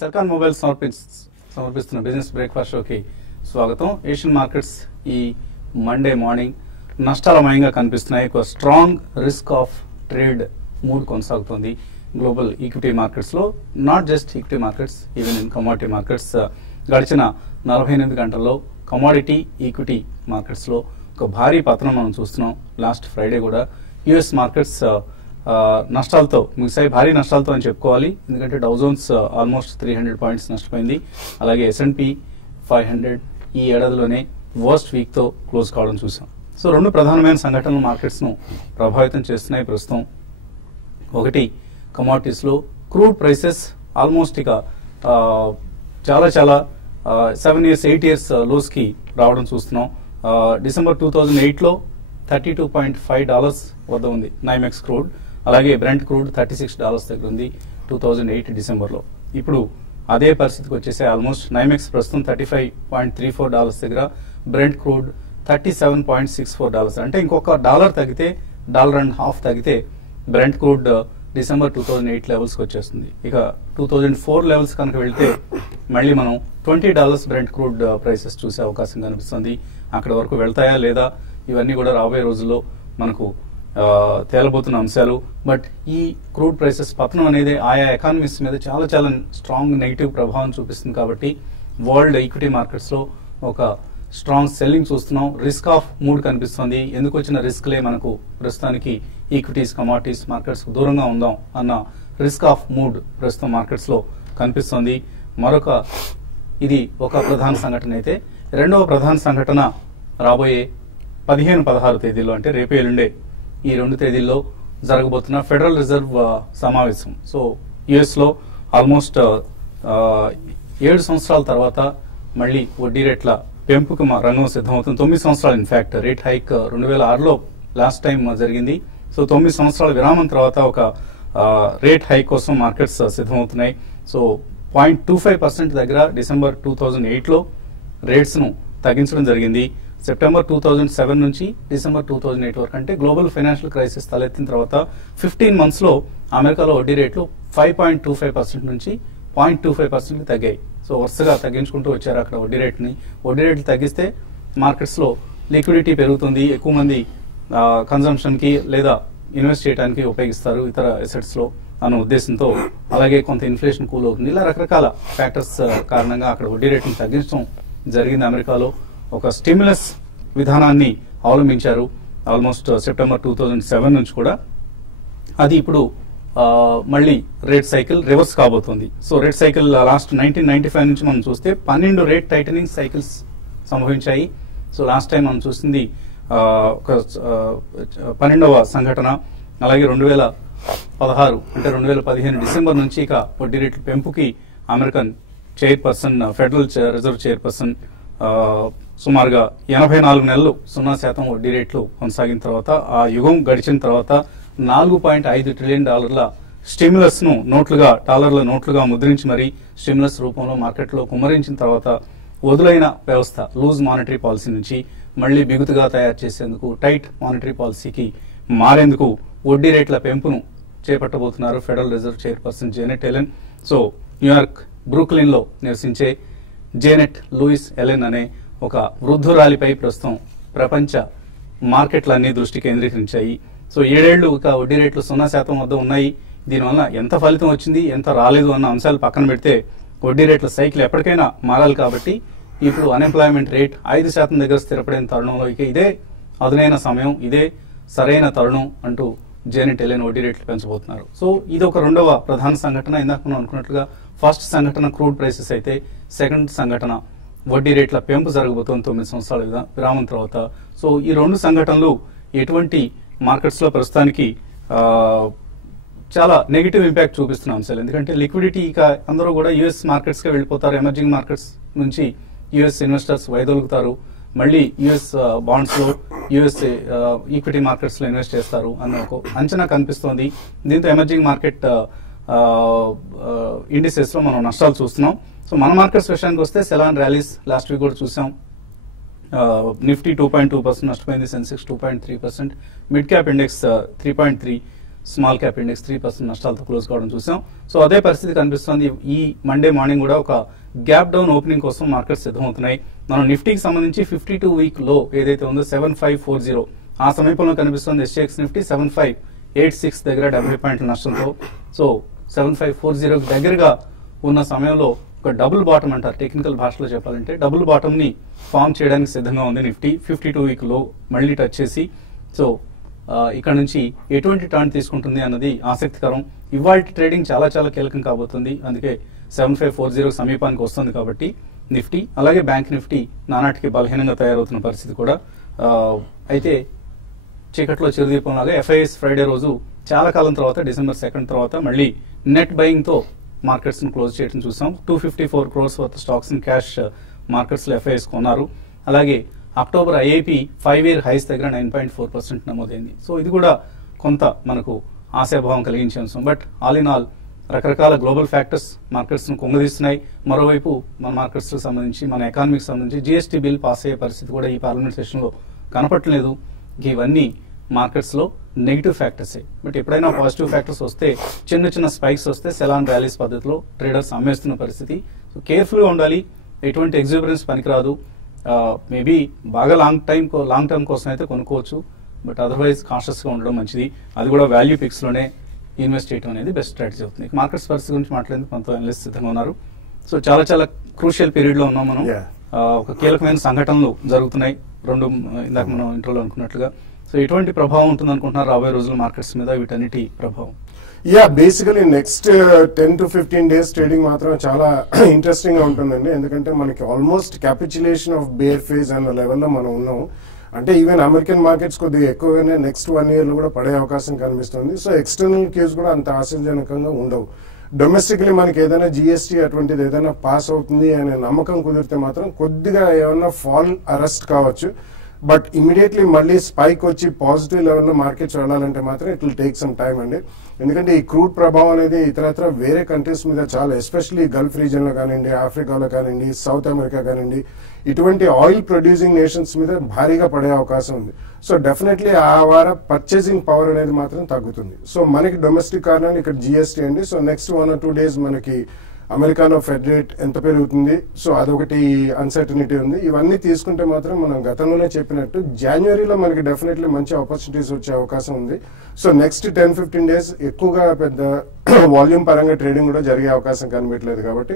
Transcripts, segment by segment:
సర్కార్ మొబైల్ సమర్పిస్తున్న business breakfast షోకి స్వాగతం. ఏషియన్ మార్కెట్స్ ఈ మండే మార్నింగ్ నష్టాలమయంగా కనిపిస్తున్నాయి. ఒక strong risk of trade mood కొనసాగుతుంది గ్లోబల్ ఈక్విటీ మార్కెట్స్ లో. Not just equity markets, even in commodity markets. గడిచిన 48 గంటల్లో కమోడిటీ ఈక్విటీ మార్కెట్స్ లో ఒక భారీ పతనం మనం చూస్తున్నాం. లాస్ట్ ఫ్రైడే కూడా యుఎస్ మార్కెట్స్ నష్టాలతో ముగిసాయి, భారీ నష్టాలతో అని చెప్పుకోవాలి. ఎందుకంటే డౌ జోన్స్ ఆల్మోస్ట్ 300 పాయింట్స్ నష్టపోయింది. అలాగే S&P 500 ఈ ఏడాదిలోనే వర్స్ట్ వీక్ తో క్లోజ్ కావడం చూసాం. సో రెండు ప్రధానమైన సంఘటనలు మార్కెట్స్ ను ప్రభావితం చేస్తున్నాయి ప్రస్తుతం. ఒకటి కమోడిటీస్ లో క్రూడ్ ప్రైసెస్ ఆల్మోస్ట్ ఇక చాలా 7 years 8 years లోస్ కి రావడం చూస్తున్నాం. డిసెంబర్ 2008 లో $32.5 వద్ద ఉంది నైమెక్స్ క్రూడ్. అలాగే బ్రెంట్ క్రూడ్ $36 దగ్గర ఉంది 2008 డిసెంబర్ లో. ఇప్పుడు అదే పరిస్థితికి వచ్చేసే ఆల్మోస్ట్ నైమెక్స్ ప్రస్తుతం $35.34 దగ్గర, బ్రెంట్ క్రూడ్ $37.64. అంటే ఇంకొక $1 తగ్గితే, $1.50 తగ్గితే బ్రెంట్ క్రూడ్ డిసెంబర్ 2008 లెవెల్స్ కి వచ్చేస్తుంది. ఇక 2004 లెవెల్స్ కనుక వెళ్తే మళ్ళీ మనం $20 బ్రెంట్ క్రూడ్ ప్రైసెస్ చూసే అవకాశం కనిపిస్తుంది. అక్కడ వరకు వెళ్తాయా లేదా ఇవన్నీ కూడా రాబోయే రోజుల్లో మనకు తేలబోతున్న అంశాలు. బట్ ఈ క్రూడ్ ప్రైసెస్ పతనం అనేది ఆయా ఎకానమీస్ మీద చాలా స్ట్రాంగ్ నెగిటివ్ ప్రభావం చూపిస్తుంది. కాబట్టి వరల్డ్ ఈక్విటీ మార్కెట్స్ లో ఒక స్ట్రాంగ్ సెల్లింగ్ చూస్తున్నాం. రిస్క్ ఆఫ్ మూడ్ కనిపిస్తుంది. ఎందుకు వచ్చిన రిస్క్లే మనకు ప్రస్తుతానికి ఈక్విటీస్ కమోడిటీస్ మార్కెట్స్ దూరంగా ఉందాం అన్న రిస్క్ ఆఫ్ మూడ్ ప్రస్తుతం మార్కెట్స్ లో కనిపిస్తుంది. ఇది ఒక ప్రధాన సంఘటన అయితే, రెండవ ప్రధాన సంఘటన రాబోయే 15-16 తేదీల్లో, అంటే రేపు ఎల్లుండే ఈ 2 తేదీల్లో జరగబోతున్న ఫెడరల్ రిజర్వ్ సమావేశం. సో యుఎస్ లో ఆల్మోస్ట్ 7 సంవత్సరాల తర్వాత మళ్ళీ వడ్డీ రేట్ల పెంపుకు రంగం సిద్ధమవుతుంది. 9 సంవత్సరాలు ఇన్ఫాక్ట్ రేట్ హైక్ 2006లో లాస్ట్ టైం జరిగింది. సో 9 సంవత్సరాల విరామం తర్వాత ఒక రేట్ హైక్ కోసం మార్కెట్స్ సిద్ధమవుతున్నాయి. సో 0.25% దగ్గర డిసెంబర్ 2008 లో రేట్స్ ను తగ్గించడం జరిగింది. సెప్టెంబర్ 2007 నుంచి డిసెంబర్ 2008 వరకు, అంటే గ్లోబల్ ఫైనాన్షియల్ క్రైసిస్ తలెత్తిన తర్వాత 15 months లో అమెరికాలో వడ్డీ రేట్లు 5.25% నుంచి 0.25% తగ్గాయి. సో వరుసగా తగ్గించుకుంటూ వచ్చారు అక్కడ వడ్డీ రేట్లు తగ్గిస్తే మార్కెట్స్ లో లిక్విడిటీ పెరుగుతుంది, ఎక్కువ మంది కన్జంప్షన్ కి లేదా ఇన్వెస్ట్ చేయడానికి ఉపయోగిస్తారు ఇతర అసెట్స్ లో అన్న ఉద్దేశంతో. అలాగే కొంత ఇన్ఫ్లేషన్ కూల్ అవుతుంది. ఇలా రకరకాల ఫ్యాక్టర్స్ కారణంగా అక్కడ వడ్డీ రేట్ను తగ్గించడం జరిగింది. అమెరికాలో ఒక స్టిమ్యులస్ విధానాన్ని అవలంబించారు ఆల్మోస్ట్ సెప్టెంబర్ 2007 నుంచి కూడా. అది ఇప్పుడు మళ్ళీ రేట్ సైకిల్ రివర్స్ కాబోతుంది. సో రేట్ సైకిల్ లాస్ట్ 1995 నుంచి మనం చూస్తే 12 రేట్ టైటనింగ్ సైకిల్స్ సంభవించాయి. సో లాస్ట్ టైం మనం చూసింది ఒక 12వ సంఘటన. అలాగే 2016 అంటే 2015 డిసెంబర్ నుంచి ఇక వడ్డీ రేట్ల పెంపుకి American chairperson, federal reserve chairperson సుమారుగా 84 నెలలు 0% వడ్డీ రేట్లు కొనసాగిన తర్వాత, ఆ యుగం గడిచిన తర్వాత $4.5 ట్రిలియన్ స్టిమ్యులస్ ను డాలర్ల నోట్లుగా ముద్రించి మరి స్టిమ్యులస్ రూపంలో మార్కెట్లో కుమ్మరించిన తర్వాత వదులైన వ్యవస్థ లూజ్ మానిటరీ పాలసీ నుంచి మళ్లీ బిగుతుగా తయారు చేసేందుకు టైట్ మానిటరీ పాలసీకి మారేందుకు వడ్డీ రేట్ల పెంపును చేపట్టబోతున్నారు federal reserve chairperson Janet Yellen. So New York Brooklyn లో నివసించే జేనెట్ లూయిస్ ఎలెన్ అనే ఒక వృద్ధురాలిపై ప్రస్తుతం ప్రపంచ మార్కెట్లన్నీ దృష్టి కేంద్రీకరించాయి. సో 7 ఏళ్లు ఇక వడ్డీ రేట్లు 0% వద్ద ఉన్నాయి. దీనివల్ల ఎంత ఫలితం వచ్చింది, ఎంత రాలేదు అన్న అంశాలు పక్కన పెడితే వడ్డీ రేట్ల సైకిల్ ఎప్పటికైనా మారాలి. కాబట్టి ఇప్పుడు అన్ఎంప్లాయ్మెంట్ రేట్ 5% దగ్గర స్థిరపడిన తరుణంలో ఇక ఇదే అదునైన సమయం, ఇదే సరైన తరుణం అంటూ జేనెట్ ఎలెన్ వడ్డీ రేట్లు పెంచబోతున్నారు. సో ఇది ఒక రెండవ ప్రధాన సంఘటన. ఇందాక మనం అనుకున్నట్లుగా ఫస్ట్ సంఘటన క్రూడ్ ప్రైసెస్ అయితే, సెకండ్ సంఘటన వడ్డీ రేట్ల పెంపు జరగబోతోంది 9 సంవత్సరాల విరామం తర్వాత. సో ఈ 2 సంఘటనలు ఎటువంటి మార్కెట్స్ లో ప్రస్తుతానికి చాలా నెగిటివ్ ఇంపాక్ట్ చూపిస్తున్న అంశాలు. ఎందుకంటే లిక్విడిటీ ఇక అందరూ కూడా యుఎస్ మార్కెట్స్ కి వెళ్ళిపోతారు. ఎమర్జింగ్ మార్కెట్స్ నుంచి యుఎస్ ఇన్వెస్టర్స్ వైదొలుగుతారు, మళ్ళీ యుఎస్ బాండ్స్ లో, యుఎస్ ఈక్విటీ మార్కెట్స్ లో ఇన్వెస్ట్ చేస్తారు అన్న ఒక అంచనా కనిపిస్తోంది. దీంతో ఎమర్జింగ్ మార్కెట్ ఇండిసెస్ లో మనం నష్టాలు చూస్తున్నాం. సో మన మార్కెట్స్ విషయానికి వస్తే సెలాన్ ర్యాలీస్ లాస్ట్ వీక్ కూడా చూసాం. నిఫ్టీ 2.2% నష్టపోయింది, Sensex 2.3%, mid cap index 3.3, small cap index 3% నష్టాలతో క్లోజ్ కావడం చూసాం. సో అదే పరిస్థితి కనిపిస్తుంది ఈ మండే మార్నింగ్ కూడా. ఒక గ్యాప్ డౌన్ ఓపెనింగ్ కోసం మార్కెట్స్ సిద్ధమవుతున్నాయి. మనం నిఫ్టీకి సంబంధించి 52 వీక్ లో ఏదైతే ఉందో 7540 ఆ సమీపంలో కనిపిస్తుంది. SGX నిఫ్టీ 7586 దగ్గర 70 పాయింట్ల నష్టంతో. సో 7540 దగ్గరగా ఉన్న సమయంలో ఒక డబుల్ బాటమ్ అంటారు టెక్నికల్ భాషలో చెప్పాలంటే, డబుల్ బాటమ్ ని ఫామ్ చేయడానికి సిద్ధంగా ఉంది నిఫ్టీ 52 వీక్ లో మళ్ళీ టచ్ చేసి. సో ఇక్కడ నుంచి ఎటువంటి టర్న్ తీసుకుంటుంది అన్నది ఆసక్తికరం. ఇవాళ ట్రేడింగ్ చాలా చాలా కీలకం కాబోతుంది. అందుకే 7540 సమీపానికి వస్తుంది కాబట్టి నిఫ్టీ, అలాగే బ్యాంక్ నిఫ్టీ నానాటికి బలహీనంగా తయారవుతున్న పరిస్థితి కూడా. అయితే చీకట్లో చిరుదీపం లాగా FIS ఫ్రైడే రోజు చాలా కాలం తర్వాత డిసెంబర్ 2 తర్వాత మళ్ళీ నెట్ బయింగ్ తో మార్కెట్స్ ను క్లోజ్ చేయడం చూసాం. 254 crores వర్త్ స్టాక్స్ ని క్యాష్ మార్కెట్స్ లో FIS కొన్నారు. అలాగే అక్టోబర్ IIP 5-year హైస్ దగ్గర 9.4% నమోదైంది. సో ఇది కూడా కొంత మనకు ఆశాభావం కలిగించే అంశం. బట్ ఆల్ ఇన్ ఆల్ రకరకాల గ్లోబల్ ఫ్యాక్టర్స్ మార్కెట్స్ ను కుంగదీస్తున్నాయి. మరోవైపు మన మార్కెట్స్ కు సంబంధించి, మన ఎకానమీకి సంబంధించి GST బిల్ పాస్ అయ్యే పరిస్థితి కూడా ఈ పార్లమెంట్ సెషన్ లో కనపట్లేదు. ఇవన్నీ మార్కెట్స్ లో నెగిటివ్ ఫ్యాక్టర్సే. బట్ ఎప్పుడైనా పాజిటివ్ ఫ్యాక్టర్స్ వస్తే, చిన్న చిన్న స్పైక్స్ వస్తే సెలాన్ ర్యాలీస్ పద్ధతిలో ట్రేడర్స్ అమ్మేస్తున్న పరిస్థితి. సో కేర్ఫుల్ గా ఉండాలి. ఎటువంటి ఎగ్జూబరెన్స్ పనికిరాదు. మేబీ బాగా లాంగ్ టర్మ్ కోసం అయితే కొనుక్కోవచ్చు. బట్ అదర్వైజ్ కాన్షియస్ గా ఉండడం మంచిది. అది కూడా వాల్యూ పిక్స్ లోనే ఇన్వెస్ట్ చేయడం అనేది బెస్ట్ స్ట్రాటజీ అవుతుంది. మార్కెట్స్ పరిస్థితి గురించి మాట్లాడేందుకు మనతో అనలిస్ట్ సిద్ధంగా ఉన్నారు. సో చాలా చాలా క్రూషియల్ పీరియడ్ లో ఉన్నాం మనం. ఒక కీలకమైన సంఘటనలు జరుగుతున్నాయి రెండు, ఇందాక మనం ఇంట్రోలో అనుకున్నట్లుగా. సో ఎటువంటి ప్రభావం ఉంటుంది అనుకుంటున్నారు రాబోయే రోజుల మార్కెట్స్ మీద వీటన్నిటి ప్రభావం? Basically next 10 to 15 days trading మాత్రం చాలా ఇంట్రెస్టింగ్ గా ఉంటుందండి. ఎందుకంటే మనకి ఆల్మోస్ట్ క్యాపిచులేషన్ ఆఫ్ బేర్ ఫేజ్ అన్న లెవెల్లో మనం ఉన్నాం. అంటే ఈవెన్ అమెరికన్ మార్కెట్స్ కొద్దిగా ఎక్కువగానే నెక్స్ట్ 1 year లో కూడా పడే అవకాశం కనిపిస్తుంది. సో ఎక్స్టర్నల్ కేస్ కూడా అంత ఆశాజనకంగా ఉండవు. డొమెస్టిక్లీ మనకి ఏదైనా GST అటువంటిది ఏదైనా పాస్ అవుతుంది అనే నమ్మకం కుదిరితే మాత్రం కొద్దిగా ఏమన్నా ఫాల్ అరెస్ట్ కావచ్చు. బట్ ఇమీడియట్లీ మళ్ళీ స్పైక్ వచ్చి పాజిటివ్ లెవెల్లో మార్కెట్స్ వెళ్ళాలంటే మాత్రం it will take some time అండి. ఎందుకంటే ఈ క్రూడ్ ప్రభావం అనేది ఇతరత్ర వేరే కంట్రీస్ మీద చాలా, ఎస్పెషల్లీ గల్ఫ్ రీజన్ లో కానివ్వండి, ఆఫ్రికాలో కానివ్వండి, సౌత్ అమెరికా కానివ్వండి, ఇటువంటి ఆయిల్ ప్రొడ్యూసింగ్ నేషన్స్ మీద భారీగా పడే అవకాశం ఉంది. సో డెఫినెట్లీ ఆ వార పర్చేసింగ్ పవర్ అనేది మాత్రం తగ్గుతుంది. సో మనకి డొమెస్టిక్ కారణాలు ఇక్కడ GST అండి. సో నెక్స్ట్ 1 or 2 days మనకి అమెరికాలో ఫెడ్ రేట్ ఎంత పెరుగుతుంది, సో అదొకటి అన్సర్టనిటీ ఉంది. ఇవన్నీ తీసుకుంటే మాత్రం మనం గతంలోనే చెప్పినట్టు జనవరిలో మనకి డెఫినెట్లీ మంచి ఆపర్చునిటీస్ వచ్చే అవకాశం ఉంది. సో నెక్స్ట్ 10-15 days ఎక్కువగా పెద్ద వాల్యూమ్ పరంగా ట్రేడింగ్ కూడా జరిగే అవకాశం కనిపించలేదు. కాబట్టి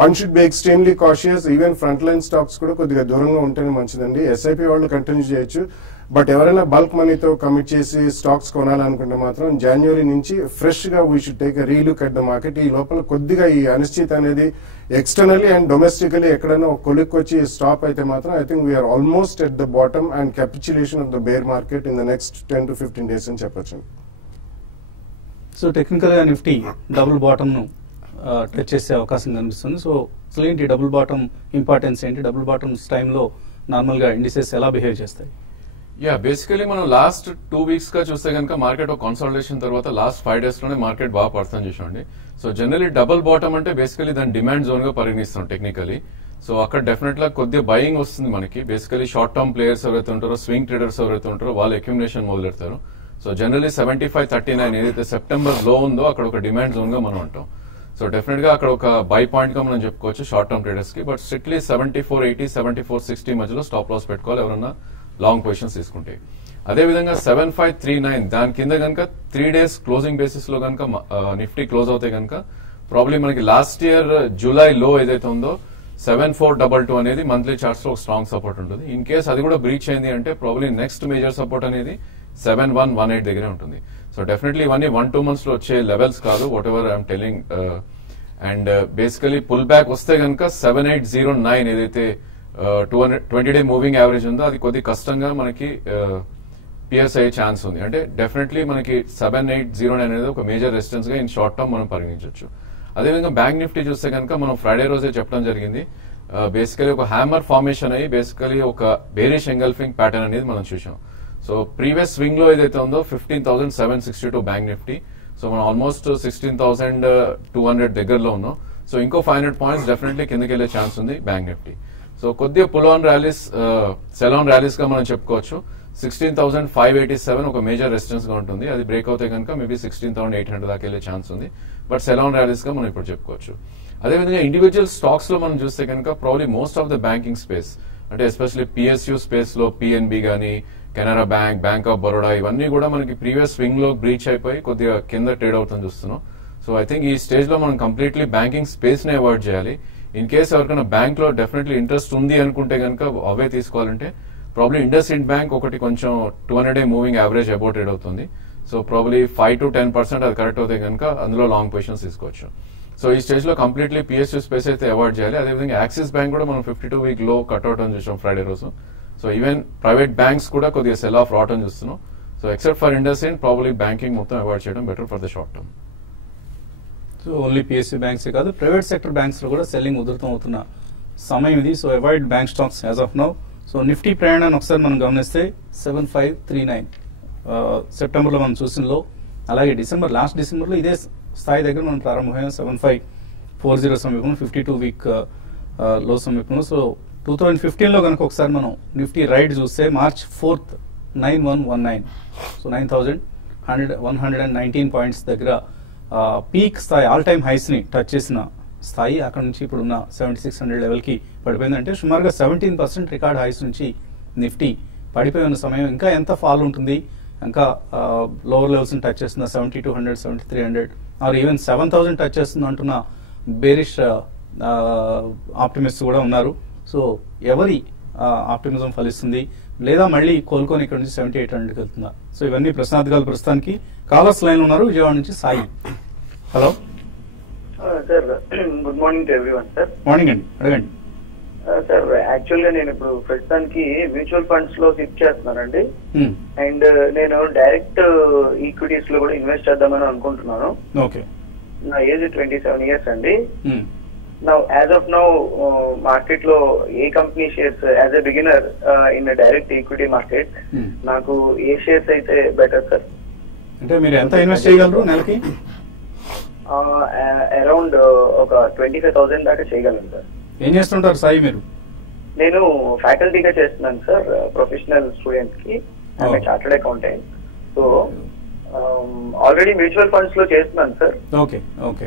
one should be extremely cautious. Even front line stocks కూడా కొద్దిగా దూరంగా ఉంటేనే మంచిదండి. SIP వాళ్ళు కంటిన్యూ చేయొచ్చు. బట్ ఎవరైనా బల్క్ మనీతో కమిట్ చేసి స్టాక్స్ కొనాలనుకుంటే మాత్రం జనవరి నుంచి ఫ్రెష్ గా we should take relook at the market. ఈ లోపల కొద్దిగా ఈ అనిశ్చిత అనేది ఎక్స్టర్నల్లీ అండ్ డొమెస్టికలీ ఎక్కడైనా కొలిక్ వచ్చి స్టాప్ అయితే మాత్రం I think we are almost at the bottom and capitulation of the bear market in the next 10 to 15 days అని చెప్పొచ్చు. సో టెక్నికల్ గా నిఫ్టీ డబుల్ బాటమ్ ను టచ్ చేసే అవకాశం కనిపిస్తుంది. సో అసలు ఏంటి డబుల్ బాటమ్ ఇంపార్టెన్స్ ఏంటి? డబుల్ బాటమ్స్ టైంలో నార్మల్ గా ఇండిసెస్ ఎలా బిహేవ్ చేస్తాయి? బేసికలీ మనం లాస్ట్ 2 weeks గా చూస్తే కనుక మార్కెట్ ఒక కన్సాలిడేషన్ తర్వాత లాస్ట్ 5 days లోనే మార్కెట్ బాగా పర్ఫార్మ్ చేసామండి. సో జనరలీ డబుల్ బాటమ్ అంటే బేసికలీ దాని డిమాండ్ జోన్ గా పరిగణిస్తాం టెక్నికలీ. సో అక్కడ డెఫినెట్ గా కొద్దిగా బయింగ్ వస్తుంది మనకి. బేసికలీ షార్ట్ టర్మ్ ప్లేయర్స్ ఎవరైతే ఉంటారో, స్వింగ్ ట్రేడర్స్ ఎవరైతే ఉంటారో వాళ్ళు అక్యుమిలేషన్ మొదలెడతారు. సో జనరలీ 75-39 ఏదైతే సెప్టెంబర్ లో ఉందో అక్కడ ఒక డిమాండ్ జోన్ గా మనం అంటాం. సో డెఫినెట్ గా అక్కడ ఒక బై పాయింట్ గా మనం చెప్పుకోవచ్చు షార్ట్ టర్మ్ ట్రేడర్స్ కి. బట్ స్ట్రిక్ట్లీ 7480, 7460 మధ్యలో స్టాప్ లాస్ పెట్టుకోవాలి ఎవరన్నా లాంగ్ పొజిషన్స్ తీసుకుంటే. అదేవిధంగా 7539 దాని కింద కనుక 3 days క్లోజింగ్ బేసిస్ లో కనుక నిఫ్టీ క్లోజ్ అవుతే కనుక ప్రాబ్లీ మనకి లాస్ట్ ఇయర్ జూలై లో ఏదైతే ఉందో 7422 అనేది మంత్లీ చార్ట్స్ లో ఒక స్ట్రాంగ్ సపోర్ట్ ఉంటుంది. ఇన్ కేస్ అది కూడా బ్రీచ్ అయింది అంటే ప్రాబ్లీ నెక్స్ట్ మేజర్ సపోర్ట్ అనేది 7118 దగ్గరే ఉంటుంది. సో డెఫినెట్లీ ఇవన్నీ 1-2 months లో వచ్చే లెవెల్స్ కాదు, whatever I'm telling. And basically pull back వస్తే కనుక 7809 ఏదైతే 20-day మూవింగ్ యావరేజ్ ఉందో అది కొద్ది కష్టంగా మనకి పియర్స్ అయ్యే ఛాన్స్ ఉంది. అంటే డెఫినెట్లీ మనకి 7809 అనేది ఒక మేజర్ రెసిస్టెన్స్ గా ఇన్ షార్ట్ టర్మ్ మనం పరిగణించవచ్చు. అదేవిధంగా బ్యాంక్ నిఫ్టీ చూస్తే కనుక మనం ఫ్రైడే రోజే చెప్పడం జరిగింది. బేసికలీ ఒక హ్యామర్ ఫార్మేషన్ అయ్యి బేసికలీ ఒక బేరిష్ ఎంగల్ఫింగ్ ప్యాటర్న్ అనేది మనం చూసాం. సో ప్రీవియస్ స్వింగ్ లో ఏదైతే ఉందో 15,762 బ్యాంక్ నిఫ్టీ. సో మనం ఆల్మోస్ట్ 16,200 దగ్గరలో ఉన్నాం. సో ఇంకో 500 points డెఫినెట్లీ కిందకి వెళ్లే ఛాన్స్ ఉంది బ్యాంక్ నిఫ్టీ. సో కొద్దిగా pull on rallies, sell on rallies గా మనం చెప్పుకోవచ్చు. 16,587 ఒక మేజర్ రెసిస్టెన్స్ గా ఉంటుంది. అది బ్రేక్ అవుతే కనుక మేబీ 16,800 దాకా వెళ్ళే ఛాన్స్ ఉంది. బట్ సెల్ ఆన్ ర్యాలీస్ గా మనం ఇప్పుడు చెప్పుకోవచ్చు. అదేవిధంగా ఇండివిజువల్ స్టాక్స్ లో మనం చూస్తే కనుక probably most of the banking space అంటే ఎస్పెషల్లీ పిఎస్యూ స్పేస్ లో పిఎన్బి గానీ, Canara bank, bank of Baroda ఇవన్నీ కూడా మనకి ప్రీవియస్ స్వింగ్ లో బ్రీచ్ అయిపోయి కొద్దిగా కింద ట్రేడ్ అవుతుంది చూస్తున్నాం. సో ఐ థింక్ ఈ స్టేజ్ లో మనం కంప్లీట్లీ బ్యాంకింగ్ స్పేస్ నే అవాయిడ్ చేయాలి. ఇన్ కేస్ ఎవరికైనా బ్యాంక్ లో డెఫినెట్లీ ఇంట్రెస్ట్ ఉంది అనుకుంటే కనుక అవే తీసుకోవాలంటే ప్రాబ్లీ ఇండస్ ఇండ్ బ్యాంక్ ఒకటి కొంచెం 200-day moving average about trade అవుతుంది. సో ప్రాబ్లీ 5 to 10% అది కరెక్ట్ అవుతే కనుక అందులో లాంగ్ పొజిషన్స్ తీసుకోవచ్చు. సో ఈ స్టేజ్ లో కంప్లీట్లీ పిఎస్యూ స్పేస్ అయితే అవాయిడ్ చేయాలి. అదేవిధంగా యాక్సిస్ బ్యాంక్ కూడా మనం 52-week లో కట్అవుట్ అని చూసాం ఫ్రైడే రోజు. సో ఈవెన్ ప్రైవేట్ బ్యాంక్స్ కూడా కొద్దిగా సెల్ ఆఫ్ రావటం చూస్తున్నాం. So except for IndusInd probably banking మొత్తం అవాయిడ్ చేయడం better for the short term. So only PSU banks కాదు, ప్రైవేట్ సెక్టర్ బ్యాంక్స్ లో కూడా సెల్లింగ్ ఉధృతం అవుతున్న సమయం ఇది. So avoid bank stocks as of now. So Nifty ప్రయాణాన్ని ఒకసారి మనం గమనిస్తే 7539 సెప్టెంబర్ లో మనం చూసిన లో, అలాగే లాస్ట్ డిసెంబర్ లో ఇదే స్థాయి దగ్గర మనం ప్రారంభమైన 7540 సమీపంలో 52-week లో సమీపంలో. సో 2015 లో కనుక ఒకసారి మనం నిఫ్టీ రైడ్ చూస్తే March 4th 9119, సో 9119 పాయింట్స్ దగ్గర పీక్ స్థాయి ఆల్ టైమ్ హైస్ ని టచ్ చేసిన స్థాయి. అక్కడ నుంచి ఇప్పుడున్న 7600 లెవెల్ కి పడిపోయిందంటే సుమారుగా 17% రికార్డ్ హైస్ నుంచి నిఫ్టీ పడిపోయి ఉన్న సమయం. ఇంకా ఎంత ఫాల్ ఉంటుంది, ఇంకా లోవర్ లెవెల్స్ ని టచ్ చేస్తున్న 7200, 7300 ఆర్ ఈవెన్ 7000 టచ్ చేస్తుంది అంటున్న బేరిష్ ఆప్టిమిస్ట్ కూడా ఉన్నారు. సో ఎవరి ఆప్టిమిజం ఫలిస్తుంది, లేదా మళ్ళీ కోలుకొని ఇక్కడ నుంచి 7800కి వెళ్తుందా? సో ఇవన్నీ ప్రశ్నార్థకాలు. ప్రస్తుతానికి కాలర్స్ లైన్ ఉన్నారు. విజయవాడ నుంచి Sai. Hello sir, good morning to everyone. Sir morning అండి, అడగండి. సార్ యాక్చువల్ గా నేను ఇప్పుడు ప్రస్తుతానికి మ్యూచువల్ ఫండ్స్ లో షిఫ్ట్ చేస్తున్నానండి. అండ్ నేను డైరెక్ట్ ఈక్విటీస్ లో కూడా ఇన్వెస్ట్ చేద్దామని అనుకుంటున్నాను. ఓకే. నా ఏజ్ 27 years అండి. Now as of now market లో ఏ company shares as a beginner in direct equity market నాకు ఏ షేర్స్ అయితే బెటర్ సార్? అంటే మీరు ఎంత ఇన్వెస్ట్ చేయగలరు నెలకి? అరౌండ్ ఒక 25,000 దాకా చేయగలను సార్. ఏం చేస్తుంటారు సాయి మీరు? నేను ఫ్యాకల్టీగా చేస్తున్నాను సార్, ప్రొఫెషనల్ స్టూడెంట్స్ కి. Chartered accountant. So already mutual funds లో చేస్తున్నాను సార్. Okay okay.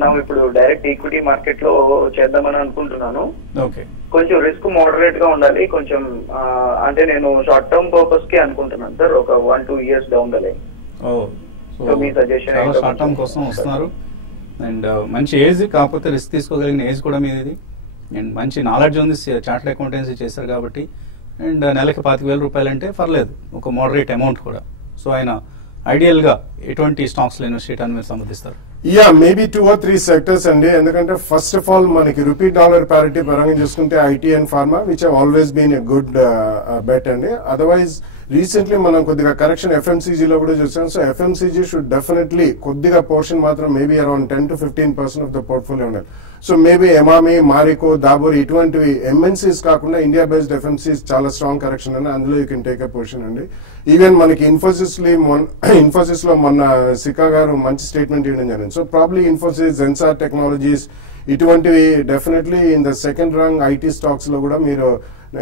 నా ఇప్పుడు డైరెక్ట్ ఈక్విటీ మార్కెట్ లో చేద్దామని అనుకుంటున్నాను. ఓకే. కొంచెం రిస్క్ మోడరేట్ గా ఉండాలి కొంచెం. అంటే నేను షార్ట్ టర్మ్ పర్పస్ కి అనుకుంటున్నాను సార్, ఒక 1-2 years down the line. So me suggestion? Short term కోసం వస్తున్నారు అండ్ మంచి ఏజ్, కాకపోతే రిస్క్ తీసుకోగలిగిన ఏజ్ కూడా మీది అండ్ మంచి నాలెడ్జ్ ఉంది, చార్టర్డ్ అకౌంటెన్సీ చేశారు కాబట్టి. అండ్ నెలకి 25,000 రూపాయలు అంటే పర్లేదు, ఒక మోడరేట్ అమౌంట్ కూడా. సో ఆయన ఐడియల్ గా ఎటువంటి స్టాక్స్ లో ఇన్వెస్ట్ చేయడానికి మీరు సంబంధిస్తారు? యా, మేబీ 2 or 3 సెక్టర్స్ అండి. ఎందుకంటే ఫస్ట్ ఆఫ్ ఆల్ మనకి రూపీ-డాలర్ ప్యారిటీ పరంగా చూసుకుంటే IT and pharma which have always been a good bet అండి. అదర్వైజ్ రీసెంట్లీ మనం కొద్దిగా కరెక్షన్ ఎఫ్ఎంసీజీ లో కూడా చూసాం. సో ఎఫ్ఎంసీజీ షుడ్ డెఫినెట్లీ కొద్దిగా పోర్షన్ మాత్రం maybe around 10 to 15% of the portfolio ఉండాలి. సో మేబీ ఎమామి, మారికో, దాబూర్ ఇటువంటివి ఎంఎన్సీస్ కాకుండా ఇండియా బేస్డ్ ఎఫ్ఎంసీస్ చాలా స్ట్రాంగ్ కరెక్షన్ అని అందులో you can take a position అండి. ఈవెన్ మనకి ఇన్ఫోసిస్ లో మొన్న సికా గారు మంచి స్టేట్మెంట్ ఇవ్వడం జరిగింది. So probably Infosys, Zensar technologies ఇటువంటివి definitely in the second rank IT stocks లో కూడా మీరు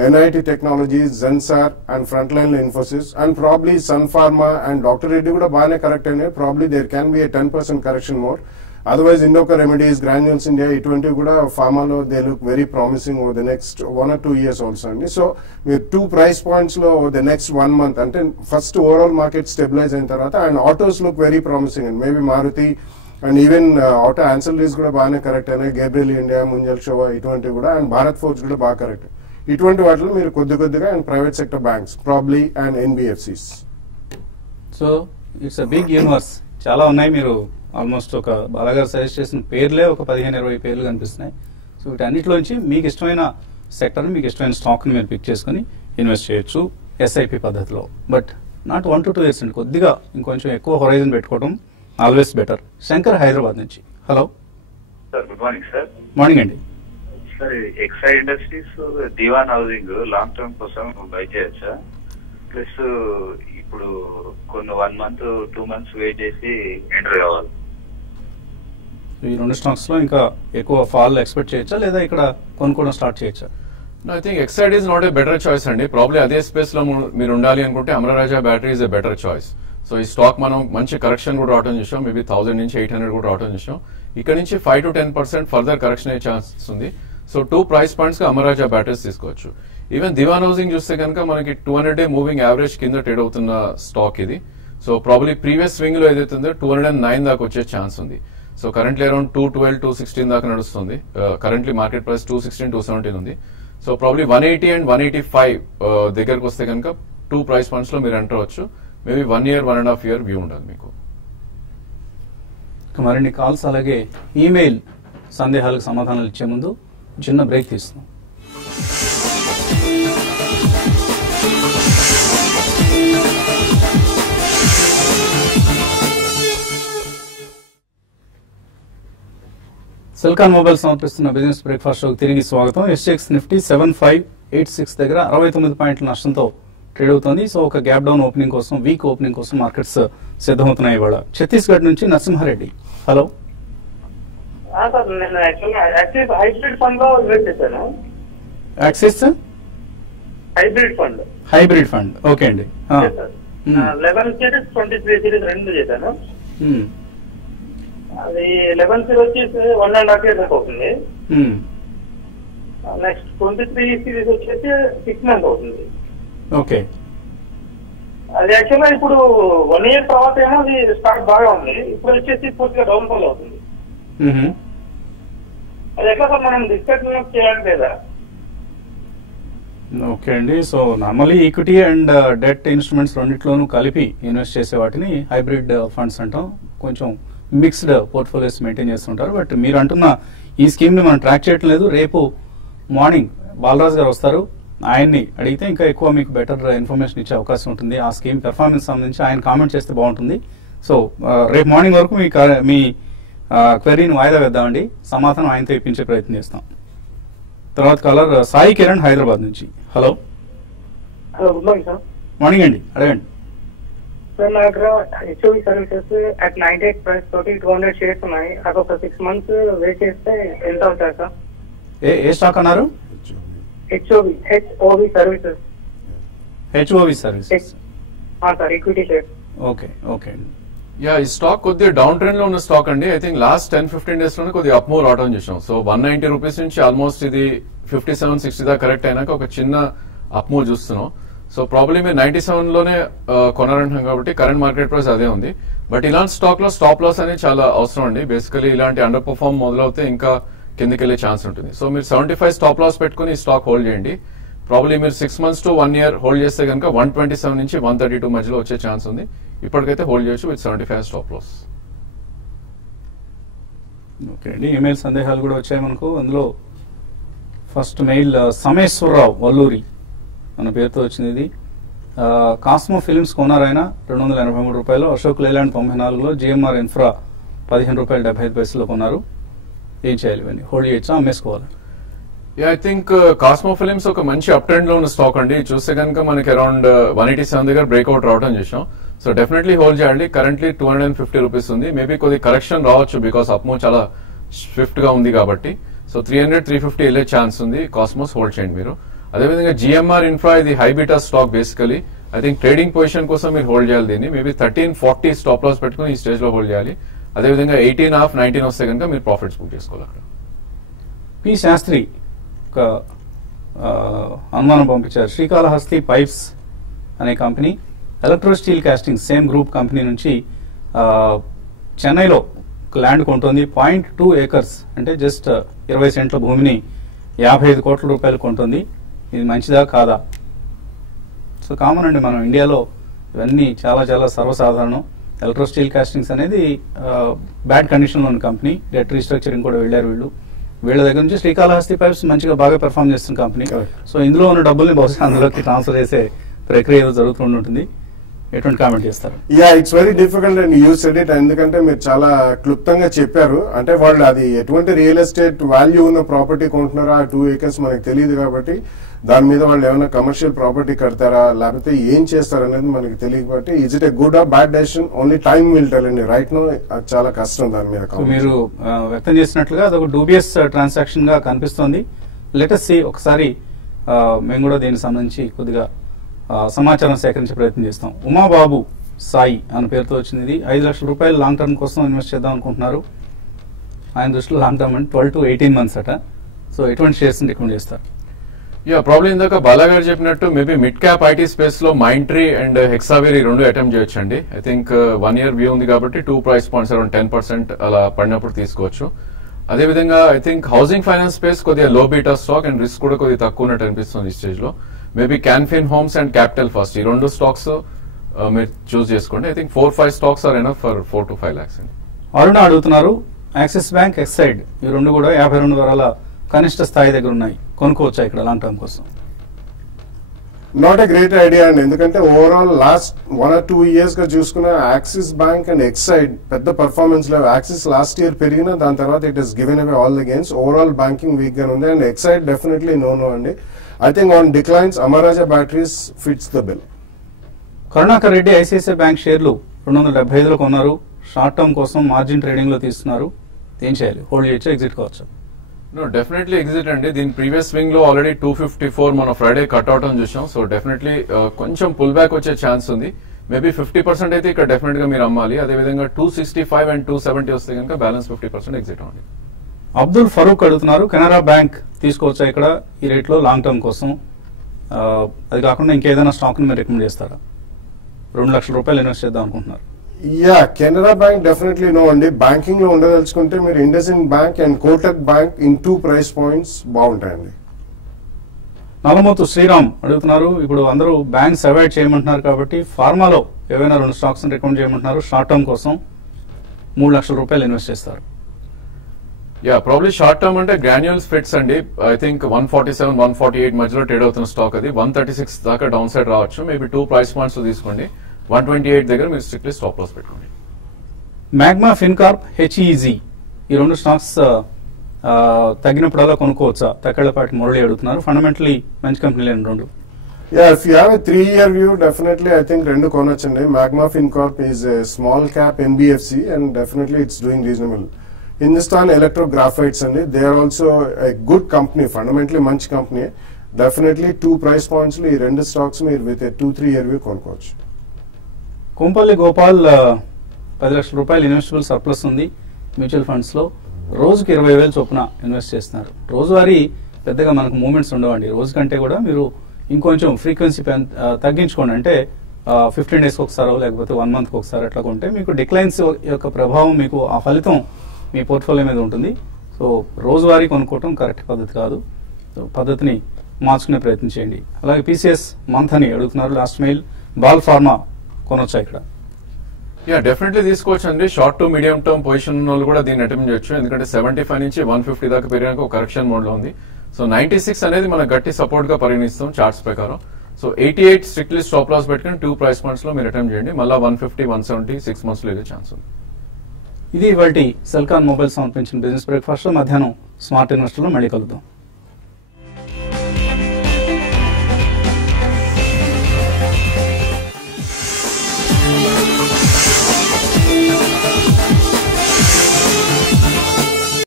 NIT technologies, Zensar and front line లో Infosys and probably Sun Pharma and doctor Reddy కూడా బాగానే కరెక్ట్ అయినాయి. Probably there can be 10% correction more. Otherwise Indoco remedies, granules India ఇటువంటివి కూడా ఫార్మాలో they look very promising over the next 1 or 2 years also అండి. So మీరు 2 price points లో the next 1 month అంటే ఫస్ట్ ఓవరాల్ మార్కెట్ స్టెబిలైజ్ అయిన తర్వాత and autos look very promising and maybe Maruti and even auto ancillaries కూడా బాగానే correct అయినాయి. Gabriel India, Munjal Shewa ఇటువంటివి కూడా అండ్ భారత్ ఫోర్జ్ కూడా బాగా కరెక్ట్. ఇటువంటి వాటిలో మీరు కొద్దిగా and private sector banks probably and NBFCs. So it's a big universe, చాలా ఉన్నాయి. మీరు ఆల్మోస్ట్ ఒక బాలాగారు సజెస్ట్ చేసిన పేర్లే ఒక 15-20 పేర్లు కనిపిస్తున్నాయి. సో వీటన్నిటిలోంచి మీకు ఇష్టమైన సెక్టర్, మీకు ఇష్టమైన స్టాక్ ని మీరు పిక్ చేసుకుని ఇన్వెస్ట్ చేయొచ్చు ఎస్ఐపి పద్ధతిలో. బట్ నాట్ 1 to 2 years అండి, కొద్దిగా ఇంకొంచెం ఎక్కువ హొరైజన్ పెట్టుకోవడం ఆల్వేస్ బెటర్. శంకర్ హైదరాబాద్ నుంచి. Hello sir, good morning sir. Morning అండి. సార్, ఎక్సైడ్ ఇండస్ట్రీస్, దివాన్ హౌసింగ్ లాంగ్ టర్మ్ కోసం బై చేయొచ్చా? ప్లస్ ఇప్పుడు కొన్ని 1 month 2 months వెయిట్ చేసి ఎంటర్ కావాలి. ఈ 2 స్టాక్స్ లో ఇంకా ఎక్కువ ఫాల్ ఎక్స్పెక్ట్ చేయొచ్చా, లేదా ఇక్కడ కొనుక్కోవడం స్టార్ట్ చేయొచ్చా? I think Exide is not a better choice అండి. ప్రాబ్లీ అదే స్పేస్ లో మీరు ఉండాలి అనుకుంటే Amara Raja battery is a better choice. So ఈ స్టాక్ మనం మంచి కరెక్షన్ కూడా రావడం చూసాం, మేబీ 1000 నుంచి 800 కూడా రావడం చూసాం. ఇక్కడ నుంచి 5 to 10% ఫర్దర్ కరెక్షన్ అయ్యే ఛాన్స్ ఉంది. సో 2 ప్రైస్ పాయింట్స్ గా అమరరాజా బ్యాటరీస్ తీసుకోవచ్చు. ఈవెన్ దివాన్ హౌసింగ్ చూస్తే కనుక మనకి 200-day మూవింగ్ యావరేజ్ కింద ట్రేడ్ అవుతున్న స్టాక్ ఇది. సో ప్రాబ్లీ ప్రీవియస్ స్వింగ్ లో ఏదైతే ఉందో 209 దాకా వచ్చే ఛాన్స్ ఉంది. సో కరెంట్లీ అరౌండ్ 212, 216 దాకా నడుస్తుంది. కరెంట్లీ మార్కెట్ ప్రైస్ 216, 217 ఉంది. సో ప్రాబ్లీ 180 and 185 దగ్గరకు వస్తే కనుక 2 ప్రైస్ పాయింట్స్ లో మీరు ఎంటర్ అవ్వచ్చు. మేబీ 1 year, 1.5 year వ్యూ ఉండాలి మీకు. మరిన్ని కాల్స్ అలాగే ఈమెయిల్ సందేహాలకు సమాధానాలు ఇచ్చే ముందు చిన్న బ్రేక్ తీస్తున్నాం. సెల్కాన్ మొబైల్ సమర్పిస్తున్న బిజినెస్ బ్రేక్ఫాస్ట్ షోకి తిరిగి స్వాగతం. SGX నిఫ్టీ 7586 దగ్గర 69 పాయింట్ల నష్టంతో ట్రేడ్ అవుతుంది. సో ఒక గ్యాప్ డౌన్ ఓపెనింగ్ కోసం, వీక్ ఓపెనింగ్ కోసం మార్కెట్స్ సిద్ధమవుతున్నాయి ఇవాళ. ఛత్తీస్గఢ్ నుంచి నరసింహారెడ్డి, హలో. హైబ్రిడ్ ఫండ్ లో ఇన్వెస్ట్ చేశాను. యాక్సిస్ హైబ్రిడ్ ఫండ్, ఓకే అండి. 11 series 23 series రెండు చేశాను. అది 11 series వచ్చేసి 1.5 years అవుతుంది. నెక్స్ట్ 23 series వచ్చేసి 6 months అవుతుంది. ఓకే, అది యాక్చువల్గా ఇప్పుడు 1 year తర్వాత ఏమో అది స్టాక్ బాగా ఉంది, ఇప్పుడు వచ్చేసి పూర్తిగా డౌన్ ఫాల్ అవుతుంది. అది ఎట్లా సార్ మనం డిస్కషన్ చేయాలి లేదా? ఓకే అండి. So normally equity and debt instruments రెండిట్లోనూ కలిపి ఇన్వెస్ట్ చేసే వాటిని హైబ్రిడ్ ఫండ్స్ అంటాం. కొంచెం మిక్స్డ్ పోర్ట్ఫోలియోస్ మెయింటైన్ చేస్తుంటారు. బట్ మీరు అంటున్న ఈ స్కీమ్ ని మనం ట్రాక్ చేయటం లేదు. రేపు మార్నింగ్ బాలరాజ్ గారు వస్తారు, ఆయన్ని అడిగితే ఇంకా ఎక్కువ మీకు బెటర్ ఇన్ఫర్మేషన్ ఇచ్చే అవకాశం ఉంటుంది. ఆ స్కీమ్ పెర్ఫార్మెన్స్ సంబంధించి ఆయన కామెంట్ చేస్తే బాగుంటుంది. సో రేపు మార్నింగ్ వరకు మీ క్వెరీని వాయిదా వేద్దామండి, సమాధానం ఆయనతో ఇప్పించే ప్రయత్నం చేస్తాం. తర్వాత కాలర్ సాయి కిరణ్ హైదరాబాద్ నుంచి, hello. Hello, good morning sir. Morning అండి, అడగండి సార్. నా దగ్గర హెచ్ఓవి సర్వీసెస్ అట్ 98 ప్రైస్ తోటి 200 షేర్స్ ఉన్నాయి. అది ఒక 6 months వెయిట్ చేస్తే ఎంత అవుతాయి సార్? ఏ స్టాక్ అన్నారు? HOV services. HOV services sir, equity share. Okay okay అండి. యా, ఈ స్టాక్ కొద్దిగా డౌన్ ట్రెండ్ లో ఉన్న స్టాక్ అండి. ఐ థింక్ లాస్ట్ 10-15 days లోనే కొద్దిగా అప్ మూవ్ రావడం చూసాం. సో 190 రూపీస్ నుంచి ఆల్మోస్ట్ ఇది 57-60 దాకా కరెక్ట్ అయినాక ఒక చిన్న అప్ మూవ్ చూస్తున్నాం. సో ప్రాబ్లీ మీరు 97 లోనే కొనాలంటున్నాం కాబట్టి కరెంట్ మార్కెట్ ప్రైస్ అదే ఉంది. బట్ ఇలాంటి స్టాక్ లో స్టాప్ లాస్ అనేది చాలా అవసరం అండి. బేసికలీ ఇలాంటి అండర్ పర్ఫార్మ్ మొదలవుతే ఇంకా కిందకి వెళ్ళే ఛాన్స్ ఉంటుంది. సో మీరు 75 స్టాప్ లాస్ పెట్టుకుని ఈ స్టాక్ హోల్డ్ చేయండి. ప్రాబ్లీ మీరు 6 months to 1 year హోల్డ్ చేస్తే కనుక 127 నుంచి 132 మధ్యలో వచ్చే ఛాన్స్ ఉంది. ఇప్పటికైతే హోల్డ్ చేయొచ్చు విత్ 75 స్టాప్ లాస్. ఓకే అండి. ఈమెయిల్ సందేహాలు కూడా వచ్చాయి మనకు. అందులో ఫస్ట్ మెయిల్ సమేశ్వరరావు వల్లూరి మన పేరుతో వచ్చింది. ఇది కాస్మో ఫిల్మ్స్ కొన్నారు ఆయన 283 రూపాయలు. అశోక్ లేలాండ్ 94లో, జిఎంఆర్ ఇన్ఫ్రా 15 రూపాయలు 75 పైసలు కొన్నారు. ఏం చేయాలి ఇవన్నీ? హోల్డ్ చేయొచ్చా, అమ్మేసుకోవాలి? ఐ థింక్ కాస్మో ఫిలిమ్స్ ఒక మంచి అప్ ట్రెండ్ లో ఉన్న స్టాక్ అండి. చూస్తే కనుక మనకి అరౌండ్ 187 దగ్గర బ్రేక్అవుట్ రావడం చూసాం. సో డెఫినెట్లీ హోల్డ్ చేయాలి. కరెంట్లీ 250 రూపీస్ ఉంది. మేబీ కొద్ది కరెక్షన్ రావచ్చు బికాస్ అప్ మూవ్ చాలా స్విఫ్ట్ గా ఉంది కాబట్టి. సో 300-350 వెళ్ళే ఛాన్స్ ఉంది. కాస్మోస్ హోల్డ్ చేయండి మీరు. అదేవిధంగా జిఎంఆర్ ఇన్ఫ్రా ఇది high beta stock. Basically I think trading position కోసం మీరు హోల్డ్ చేయాలి దీన్ని. మేబీ 1340 స్టాప్ లాస్ పెట్టుకుని ఈ స్టేజ్ లో హోల్డ్ చేయాలి. అదేవిధంగా 18.5, 19 వస్తే కనుక మీరు ప్రాఫిట్స్ బుక్ చేసుకోవాలి అక్కడ. పి శాస్త్రి ఒక అనుమానం పంపించారు. శ్రీకాళహస్తి పైప్స్ అనే company electro steel casting same group company నుంచి చెన్నైలో ల్యాండ్ కొంటుంది. 0.2 acres అంటే జస్ట్ 20 సెంట్ల భూమిని 55 కోట్ల రూపాయలు కొంటుంది. ఇది మంచిదా కాదా? సో కామన్ అండి, మనం ఇండియాలో ఇవన్నీ చాలా చాలా సర్వసాధారణం. ఎలక్ట్రో స్టీల్ కాస్టింగ్స్ అనేది బ్యాడ్ కండిషన్లో ఉన్న కంపెనీ. డెట్ రీస్ట్రక్చరింగ్ కూడా వెళ్ళారు వీళ్ళ దగ్గర నుంచి. శ్రీకాళహస్తి పైప్స్ మంచిగా బాగా పెర్ఫార్మ్ చేస్తున్న కంపెనీ. సో ఇందులో ఉన్న డబ్బుల్ని బహుశా అందులోకి ట్రాన్స్ఫర్ చేసే ప్రక్రియ ఏదో జరుగుతుంటుంది. ఎటువంటి కామెంట్ చేస్తారు? Yeah, it's very difficult and you said it. ఎందుకంటే మీరు చాలా క్లుప్తంగా చెప్పారు. అంటే వాళ్ళు అది ఎటువంటి రియల్ ఎస్టేట్ వాల్యూ ఉన్న ప్రాపర్టీ కొంటున్నారా, 2 acres మనకు తెలియదు కాబట్టి దాని మీద వాళ్ళు ఏమైనా కమర్షియల్ ప్రాపర్టీ కడతారా లేకపోతే ఏం చేస్తారు అనేది మనకి తెలియదు కాబట్టి is it a good or bad decision only time will tell అండి. రైట్ నో అది చాలా కష్టం దాని మీద. మీరు వ్యక్తం చేసినట్లుగా అదొక డూబియస్ ట్రాన్సాక్షన్ గా కనిపిస్తోంది. లెట్ us see ఒకసారి మేము కూడా దీనికి సంబంధించి కొద్దిగా సమాచారం సేకరించే ప్రయత్నం చేస్తాం. ఉమాబాబు సాయి అన్న పేరుతో వచ్చింది. ఇది 5 లక్షల రూపాయలు లాంగ్ టర్మ్ కోసం ఇన్వెస్ట్ చేద్దాం అనుకుంటున్నారు. ఆయన దృష్టిలో లాంగ్ టర్మ్ అంటే 12 to 18 months అట. సో ఎటువంటి షేర్స్ రికమెండ్ చేస్తారు? ప్రాబ్లం ఇందాక బాలా గారు చెప్పినట్టు maybe mid cap IT space లో మైంట్రీ అండ్ హెక్సావేర్ ఈ రెండు అటెంప్ట్ చేయొచ్చండి. ఐ థింక్ 1 year వ్యూ ఉంది కాబట్టి 2 price points అరౌండ్ 10% అలా పడినప్పుడు తీసుకోవచ్చు. అదేవిధంగా I think housing finance space కొద్దిగా లో బీటా స్టాక్ అండ్ రిస్క్ కూడా కొద్దిగా తక్కువ ఉన్నట్టు అనిపిస్తుంది ఈ స్టేజ్ లో. Maybe Can Fin Homes and Capital First ఈ రెండు స్టాక్స్ మీరు చూస్ చేసుకోండి. I think 4-5 stocks are enough for 4 to 5 lakhs అండి. అరుణ అడుగుతున్నారు, యాక్సిస్ బ్యాంక్, ఎక్సైడ్ ఈ రెండు కూడా 52 కనిష్ట స్థాయి దగ్గర ఉన్నాయి, కొనుక్కోవచ్చా ఇక్కడ లాంగ్ టర్మ్ కోసం? నాట్ ఎ గ్రేట్ ఐడియా అండి, ఎందుకంటే ఓవరాల్ లాస్ట్ 1 or 2 years గా చూసుకున్న యాక్సిస్ బ్యాంక్ అండ్ ఎక్సైడ్ పెద్ద పర్ఫార్మెన్స్ లేవు. యాక్సిస్ లాస్ట్ ఇయర్ పెరిగిన దాని తర్వాత it is given away all the gains. Overall banking week గా ఉంది అండ్ ఎక్సైడ్ డెఫినెట్లీ నో అండి. I think on declines Amara Raja batteries fits the bill. Karunakar Reddy ICICI bank షేర్లు 275లో కొన్నారు, షార్ట్ టర్మ్ కోసం మార్జిన్ ట్రేడింగ్ లో తీస్తున్నారు. ఏం చేయాలి? హోల్డ్ చేయొచ్చా, ఎగ్జిట్ కావచ్చా? నో, డెఫినెట్లీ ఎగ్జిట్ అండి. దీని ప్రీవియస్ స్వింగ్ లో ఆల్రెడీ 254 మనం ఫ్రైడే కట్ అవుట్ అని చూసాం. సో డెఫినెట్లీ కొంచెం పుల్ బ్యాక్ వచ్చే ఛాన్స్ ఉంది. మేబీ 50% అయితే ఇక్కడ డెఫినెట్ గా మీరు అమ్మాలి. అదేవిధంగా 265 and 270 వస్తే కనుక బ్యాలెన్స్ 50% ఎగ్జిట్ అవ్వండి. అబ్దుల్ ఫరూక్ అడుగుతున్నారు, కెనరా బ్యాంక్ తీసుకోవచ్చా ఇక్కడ ఈ రేట్ లో లాంగ్ టర్మ్ కోసం? అది కాకుండా ఇంకేదైనా స్టాక్ ని మీరు రికమెండ్ చేస్తారా? 2 లక్షల రూపాయలు ఇన్వెస్ట్ చేద్దాం అనుకుంటున్నారు. కెనరా బ్యాంక్ డెఫినెట్లీ నో అండి. బ్యాంకింగ్ లో ఉండదలుచుకుంటే మీరు IndusInd bank and Kotak bank in 2 price points బాగుంటాయండి. నలమూతు శ్రీరామ్ అడుగుతున్నారు, ఇప్పుడు అందరూ బ్యాంక్స్ అవాయిడ్ చేయమంటున్నారు కాబట్టి ఫార్మాలో ఏవైనా 2 స్టాక్స్ రికమెండ్ చేయమంటున్నారు, షార్ట్ టర్మ్ కోసం 3 లక్షల రూపాయలు ఇన్వెస్ట్ చేస్తారు. ప్రాబ్లీ షార్ట్ టర్మ్ అంటే గ్రాన్యూల్స్ ఫిట్స్ అండి. ఐ థింక్ 147, 148 మధ్యలో ట్రేడ్ అవుతున్న స్టాక్ అది. 136 దాకా డౌన్ సైడ్ రావచ్చు. మేబీ 2 price points తీసుకోండి. 128 దగ్గర మీరు స్ట్రిక్ట్లీ స్టాప్ లాస్ పెట్టుకోండి. మ్యాగ్మా, ఫిన్కార్ప్, హెచ్ఈజీ ఈ 2 స్టాక్స్ తగ్గినప్పుడల్లా కొనుక్కోవచ్చా? తక్కడపాటి మురళి అడుగుతున్నారు. ఫండమెంటలీ మంచి కంపెనీలు 2. If you have a 3-year view, definitely I think rendu konachandi. Magma Fincorp is a small cap NBFC and definitely it's doing reasonable. Hindustan Electro Graphites and they are also a good company, fundamentally manchi company. Definitely 2 price points lo ee rendu stocks meer with a 2-3 year view konukochu. Kompally Gopal 10 లక్షల రూపాయలు investable surplus ఉంది mutual funds లో. రోజుకి 20,000 చొప్పున invest చేస్తున్నారు. రోజువారీ పెద్దగా మనకు మూవ్మెంట్స్ ఉండవండి. రోజు కంటే కూడా మీరు ఇంకొంచెం ఫ్రీక్వెన్సీ తగ్గించుకోండి. అంటే 15 days ఒకసారి లేకపోతే 1 month ఒకసారి అట్లా కొంటే మీకు డిక్లైన్స్ యొక్క ప్రభావం, మీకు ఆ ఫలితం మీ పోర్ట్ఫోలియో మీద ఉంటుంది. సో రోజువారీ కొనుక్కోవటం కరెక్ట్ పద్ధతి కాదు. సో పద్ధతిని మార్చుకునే ప్రయత్నం చేయండి. అలాగే పీసీఎస్ మంత్ అని అడుగుతున్నారు. లాస్ట్ మెయిల్, బాల్ ఫార్మా కొనొచ్చా ఇక్కడ? డెఫినెట్లీ తీసుకోవచ్చు అండి. Short to medium term position ఉన్న వాళ్ళు కూడా దీన్ని అటెంప్ట్ చేయొచ్చు. ఎందుకంటే 75 నుంచి 150 దాకా పెరిగాక ఒక కరెక్షన్ మోడ్ లో ఉంది. సో 96 అనేది మన గట్టి సపోర్ట్ గా పరిగణిస్తాం చార్ట్స్ ప్రకారం. సో 88 స్ట్రిక్ట్లీ స్టాప్ లాస్ పెట్టుకుని 2 price points లో మీరు అటెంప్ట్ చేయండి. మళ్ళీ 150, 170 6 months లో వెళ్ళే ఛాన్స్ ఉంది. ఇది ఇవాల్టి సెల్కాన్ మొబైల్ సమర్పించిన బిజినెస్ బ్రేక్ఫాస్ట్. మధ్యాహ్నం స్మార్ట్ ఇన్వెస్టర్ లో మళ్ళీ కలుద్దాం.